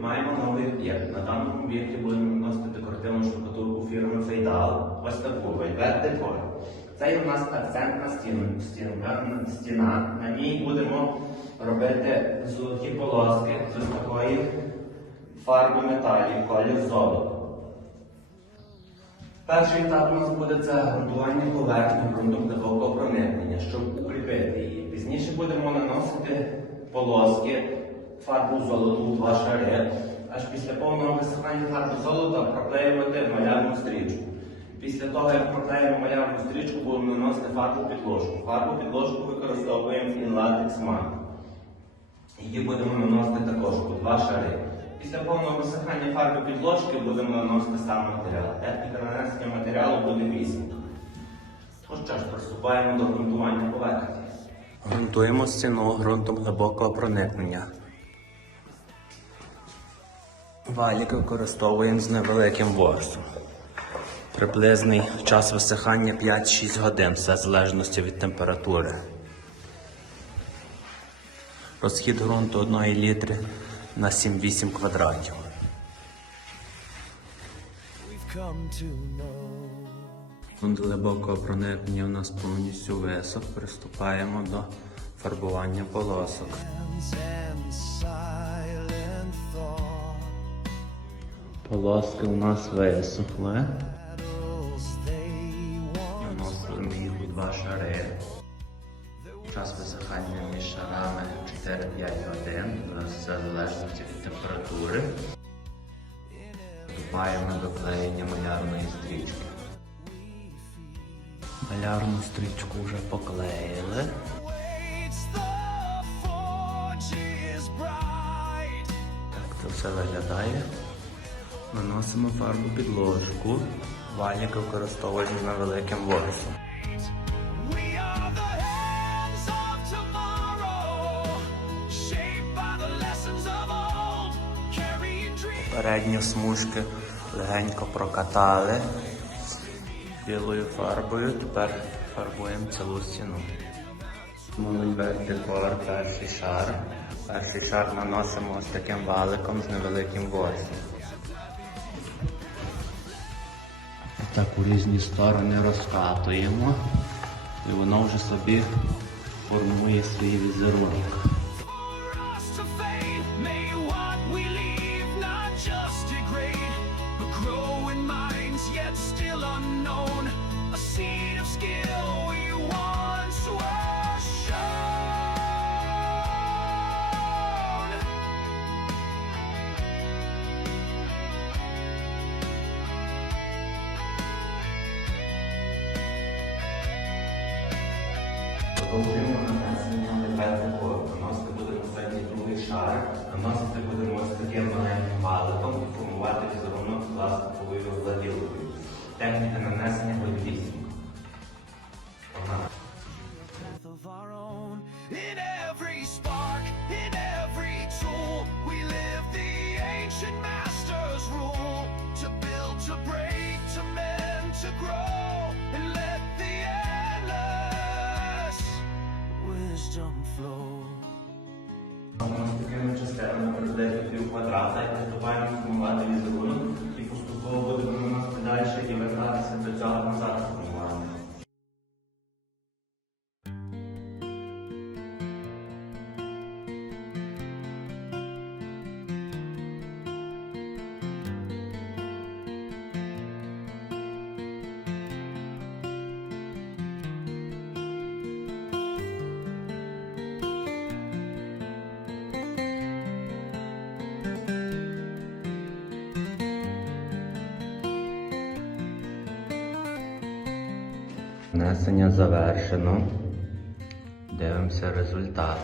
Маємо новий об'єкт. На даному об'єкті будемо наносити декоративну штукатурку фірми Фейдал. Ось таку Velvet Decor. Це є у нас акцентна стіна, стінка, стіна. На ній будемо робити золоті полоски з ось такої фарби металів, колір золото. Перший етап у нас буде це грунтування поверхні ґрунтом глибокого проникнення, щоб укріпити її. Пізніше будемо наносити полоски, фарбу золоту два шари, аж після повного висихання фарби золота проклеювати малярну стрічку. Після того, як проклеїмо малярну стрічку, будемо наносити фарбу підложку. Фарбу підложку використовуємо інлатекс мат. Її будемо наносити також у два шари. Після повного висихання фарби підложки будемо наносити сам матеріал. Техніка нанесення матеріалу буде вісімка. Ну що ж, приступаємо до ґрунтування поверхні. Грунтуємо стіну ґрунтом глибокого проникнення. Валік використовуємо з невеликим ворсом. Приблизний час висихання 5-6 годин, все в залежності від температури. Розхід ґрунту 1 літри на 7-8 квадратів. Ґрунт глибокого проникнення у нас повністю висох. Приступаємо до фарбування полосок. Полоски у нас висохли. Battles they want. Наносимо їх у два шари. Час висихання між шарами 4-5 годин, все в залежності від температури. Вступаємо до клеєння малярної стрічки. Малярну стрічку вже поклеїли. Так це все виглядає. Наносимо фарбу підложку. Валік використовуємо з невеликим ворсом. Передні смужки легенько прокатали білою фарбою. Тепер фарбуємо цілу стіну. Молодий декор, перший шар. Перший шар наносимо ось таким валиком з невеликим ворсом. Так у різні сторони розкатуємо, і воно вже собі формує свій візерунок. Продовжуємо нанесення металу. Наносити будемо середній другий шар, наносити будемо ось таким маленьким валиком і формувати візерунок пластиковою гладілкою. Техніка нанесення гладвісінка. Погнали. path of our own. In every spark, in every tool, we live the ancient master's rule. To build, to break, to mend, to grow, 10 ao quadrado, está igual a mais Нанесення завершено. Дивимося результат.